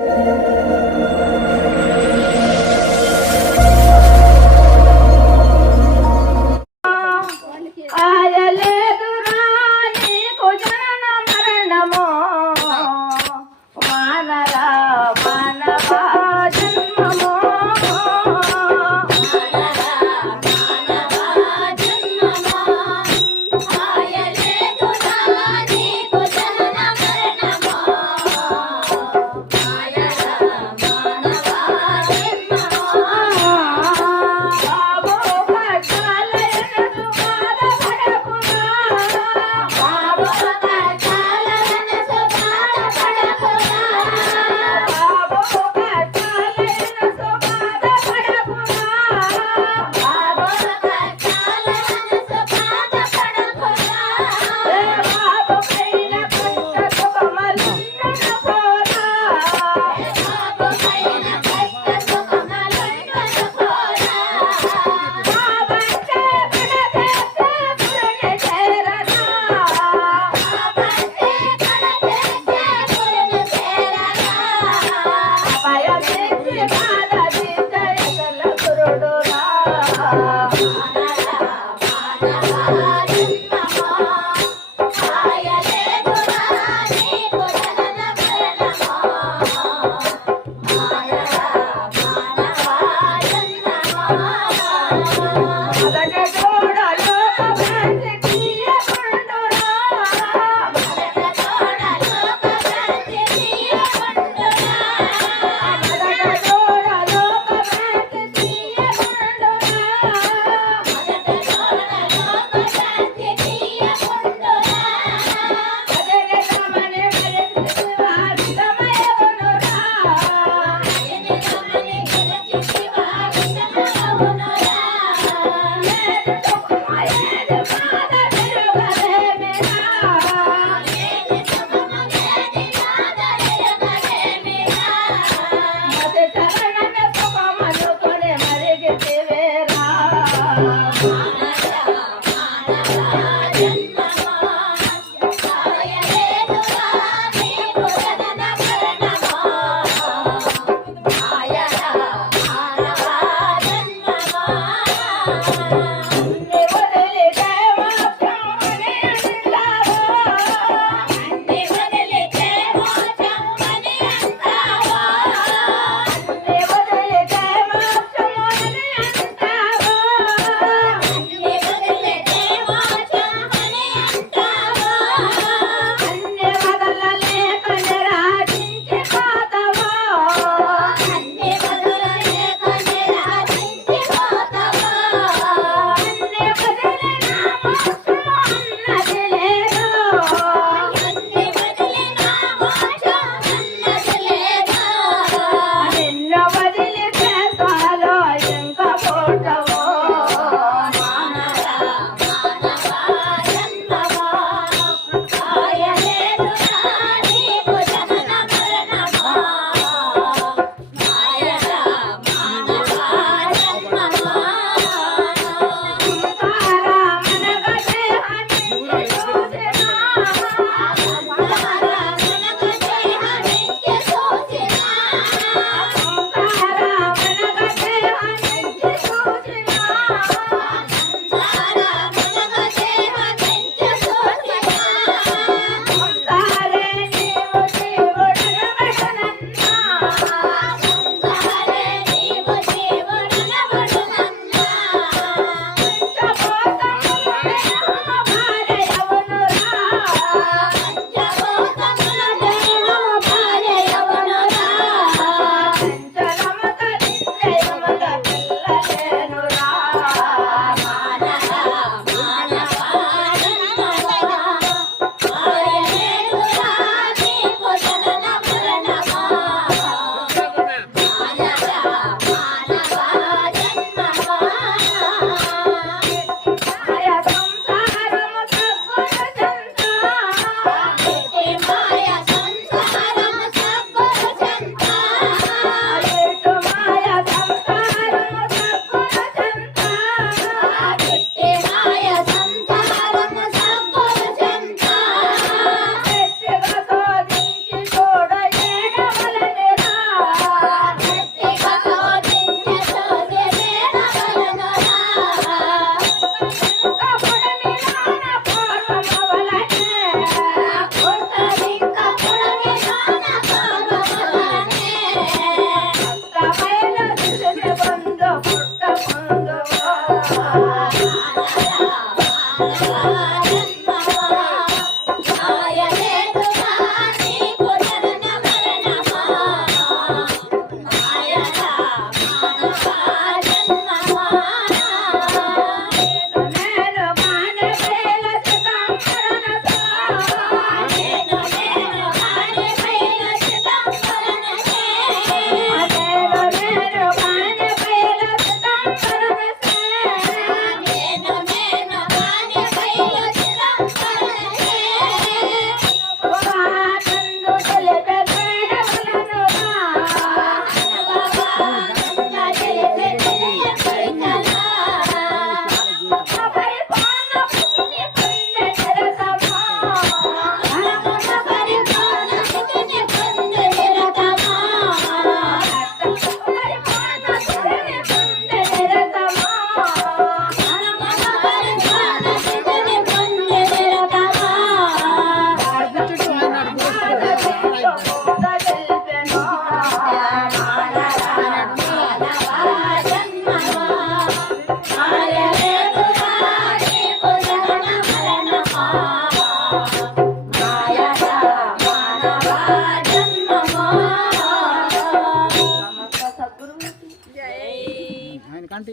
Música Bye.